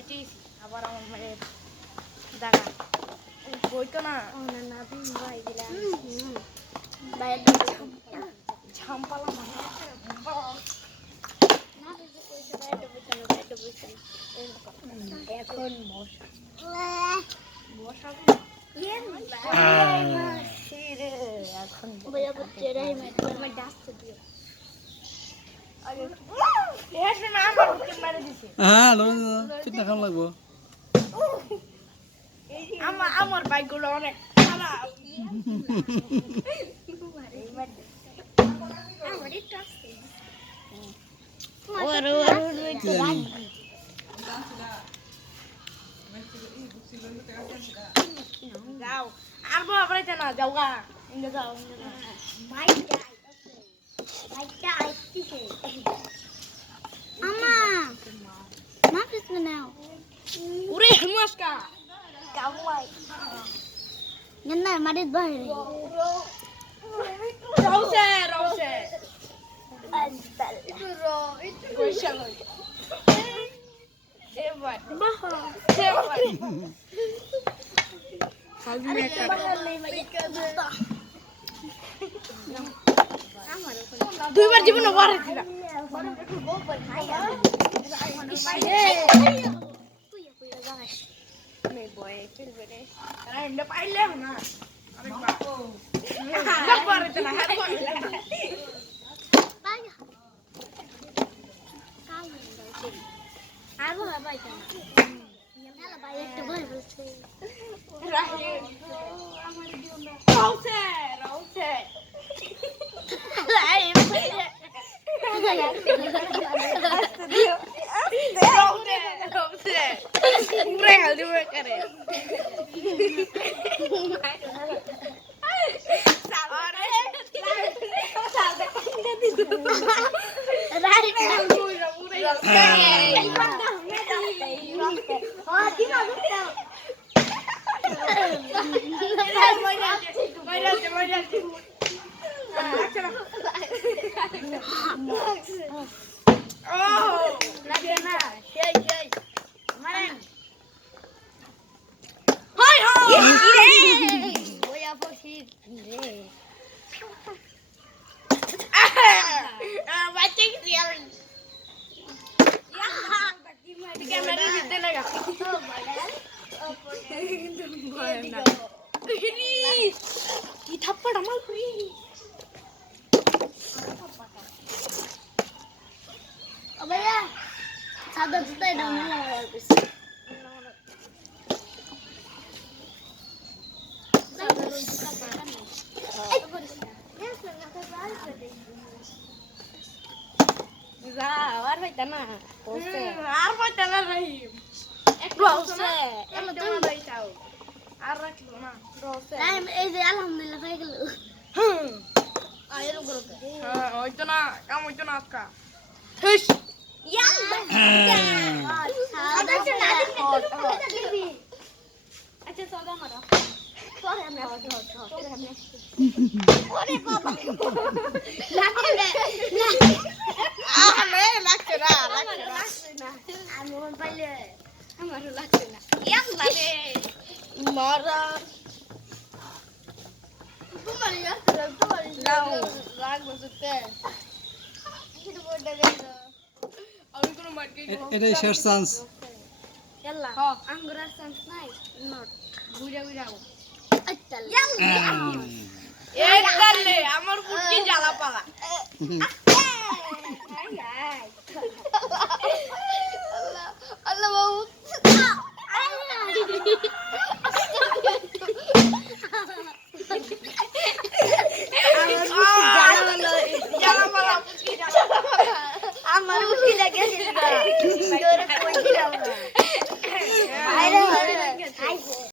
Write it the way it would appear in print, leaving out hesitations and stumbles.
বেঁচে গেছি আবার আমার মায়ের দেখা বইতো না ঝাম্পালাম এখন আমার বাইক গুলো অনেক খারাপ যাও আর বাবাইতে না যাও গা ইন্দে যাও উরে নমস্কার কামলাই Nhân মারিত বাইরে রওসে রওসে কইশা লই এবার বাহ এবার সাজি মেকা দুইবার জীবনে বার হইছিল মে বয়ে খেলবে রে আরে এন্ড পাইলে না আরে বাপু না পারতে না হাত পাইলে আর বড় বাইটা না মেলা বাই একটা বই বলছে রাহি আমার দিও না রওসে রওসে লাই রওসে রওসে পুরে হলদি में करे কি থাপ্পড় আমার করি ভাইয়া সাদা জুতাই দাও না লাগার পিছে যা আর ভাইতা না আর ভাইতা না রহিম একটু আছে এমন তো ভাইতাও আর রাখলো না রসে এই যে আলহামদুলিল্লাহ হয়ে গেল আয়ের উপরে হ্যাঁ হইতো না কাম হইতো না আজকা হিস ইয়াল্লা সাদা চলা আচ্ছা সাদা মারা সরে আমরা ওরে বাবা লাগছে আরে লাগছে না আমি মন পাইলে আমারও লাগছে না ইয়াল্লা রে মারা তোমার লাগছে তোমার নাও রাগ বসতে কিছু বড় গেল আমি কোনো মার্কেট এটাই শেষ চান্স ইয়াল্লা আঙ্গুরার চান্স নাই নট ঘুরে ঘুরে আও আচ্ছা ইয়াল্লা এই গালে আমার পুটকি জ্বালা পালা